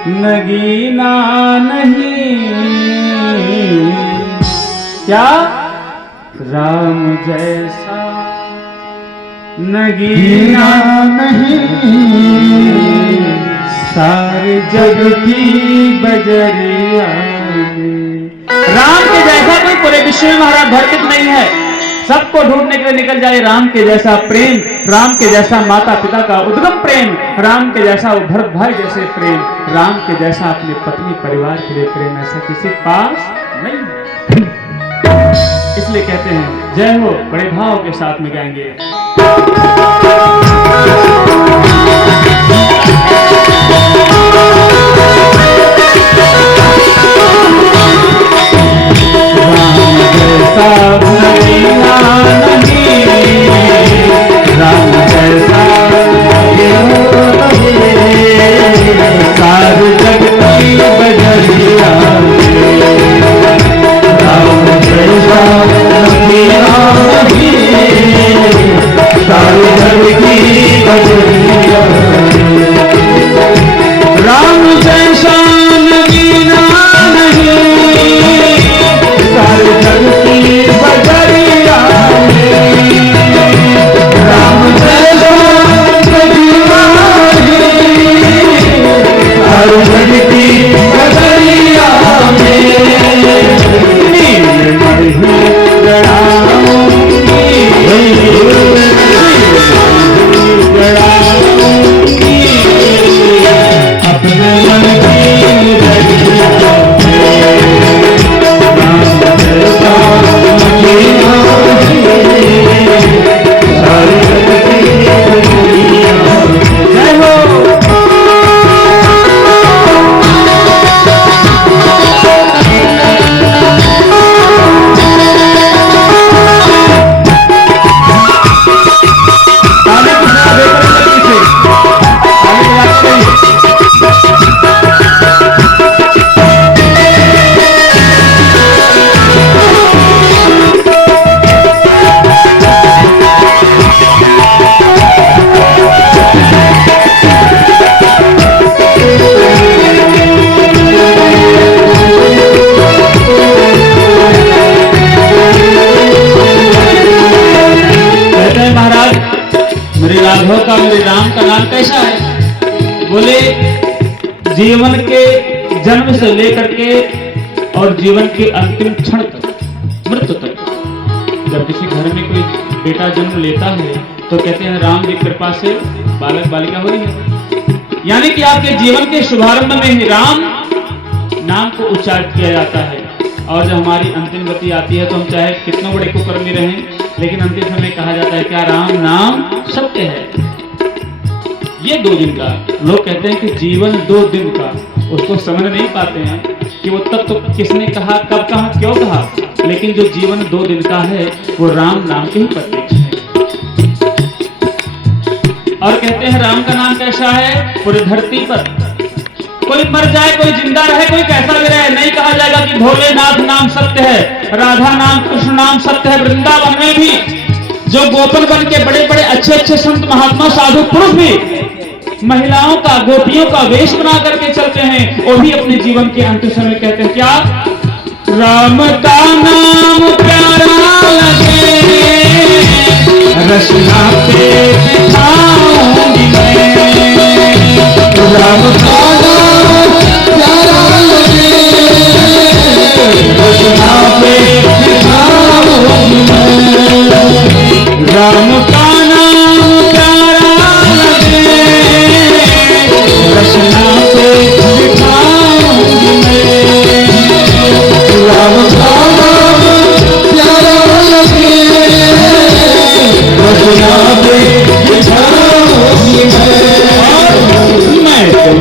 नगीना नहीं, क्या राम जैसा नगीना नहीं, सारे जग की बजरिया में। राम के जैसा कोई पूरे विश्व में महाराज धरती नहीं है। सबको ढूंढने के लिए निकल जाए राम के जैसा प्रेम, राम के जैसा माता पिता का उद्गम प्रेम, राम के जैसा वो भरत भाई जैसे प्रेम, राम के जैसा अपने पत्नी परिवार के लिए प्रेम ऐसा किसी पास नहीं है। इसलिए कहते हैं जय हो बड़े भाव के साथ में गाएंगे। राम जैसा सारे जग की बजरिया, राम जैसा सारे जग की बजरिया, राम जैसा नगीना नहीं, सारे जग की बजरिया, राम जैसा नगीना नहीं, सारे जग की बजरिया में नील अपने मन की बजरिया मेरे राम का नाम कैसा है? बोले जीवन के जन्म से लेकर के और जीवन के अंतिम क्षण तक, मृत्यु तक। जब किसी घर में कोई बेटा जन्म लेता है तो कहते हैं राम की कृपा से बालक बालिका हुई है। यानी कि आपके जीवन के शुभारंभ में ही राम नाम को उच्चारित किया जाता है। और जब हमारी अंतिम गति आती है तो हम चाहे कितने बड़े कुकर्मी रहें, लेकिन अंतिम समय कहा जाता है क्या राम नाम सत्य है। ये 2 दिन का, लोग कहते हैं कि जीवन 2 दिन का, उसको समझ नहीं पाते हैं कि वो तब तो किसने कहा, कब कहा, क्यों कहा, लेकिन जो जीवन 2 दिन का है वो राम नाम के ही प्रत्यक्ष है। और कहते हैं राम का नाम कैसा है? पूरी धरती पर कोई मर जाए, कोई जिंदा रहे, कोई कैसा भी रहे, नहीं कहा जाएगा कि भोलेनाथ नाम सत्य है, राधा नाम, कृष्ण नाम सत्य है। वृंदावन में भी जो गोपन बन के बड़े बड़े अच्छे अच्छे संत महात्मा साधु पुरुष भी महिलाओं का, गोपियों का वेश बना करके चलते हैं, वो भी अपने जीवन के अंतिम समय कहते हैं क्या? राम का नाम प्यारा लगे, रचना पे बिठाऊंगी मैं, राम का नाम प्यारा लगे, रचना पे बिठाऊंगी मैं, राम का नाम प्यारा लगे, रचना पे बिठाऊंगी मैं, राम का नाम प्यारा लगे, रचना पे बिठाऊंगी मैं तो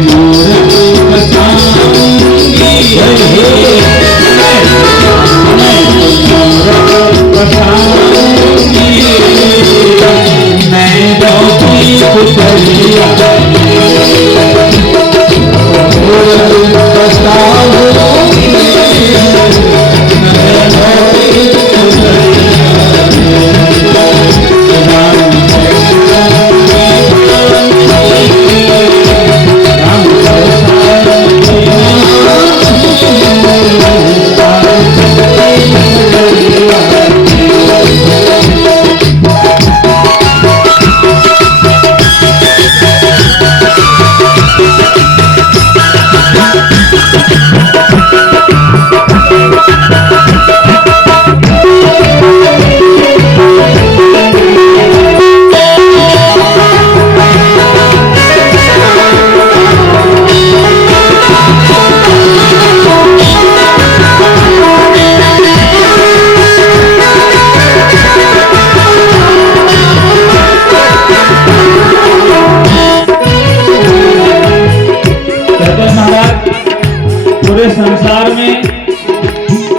संसार में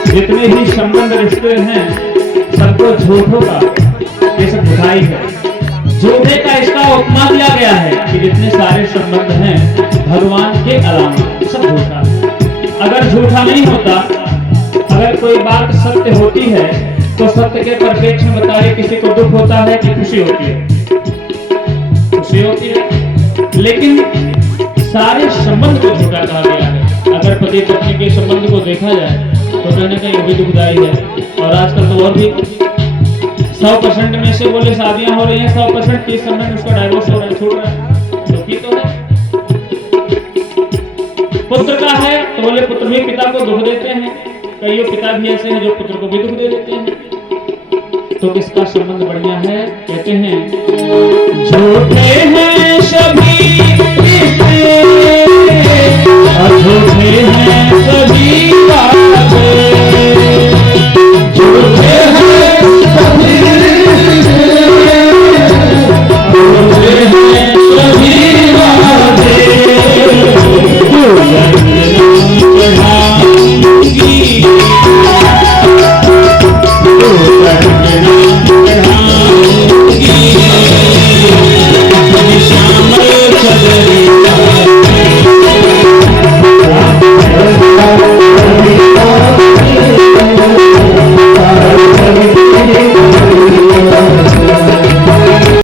जितने भी संबंध रिश्ते हैं सबको झूठों का ये सब बुराई है। झूठे का इसका उपमा दिया गया है कि जितने सारे संबंध हैं भगवान के अलावा सब झूठा है। अगर झूठा नहीं होता, अगर कोई बात सत्य होती है तो सत्य के परिप्रेक्ष्य में बताइए किसी को दुख होता है कि खुशी होती है? खुशी होती है। लेकिन सारे संबंध को झूठा कहा गया है। अगर पति पत्नी के संबंध को देखा जाए तो कहीं ना कहीं वो भी दुखदायी है। और आजकल तो और भी 100% में से बोले शादियां हो रही हैं, 100% 30 समय में उसका डाइवोर्स हो रहा है, छोड़ रहा है। दुखी तो है। पुत्र का है तो बोले पुत्र भी पिता को दुख देते हैं। कई पिता भी ऐसे हैं जो पुत्र को भी दुख दे देते हैं। तो किसका संबंध बढ़िया है? कहते हैं झूठे हैं सभी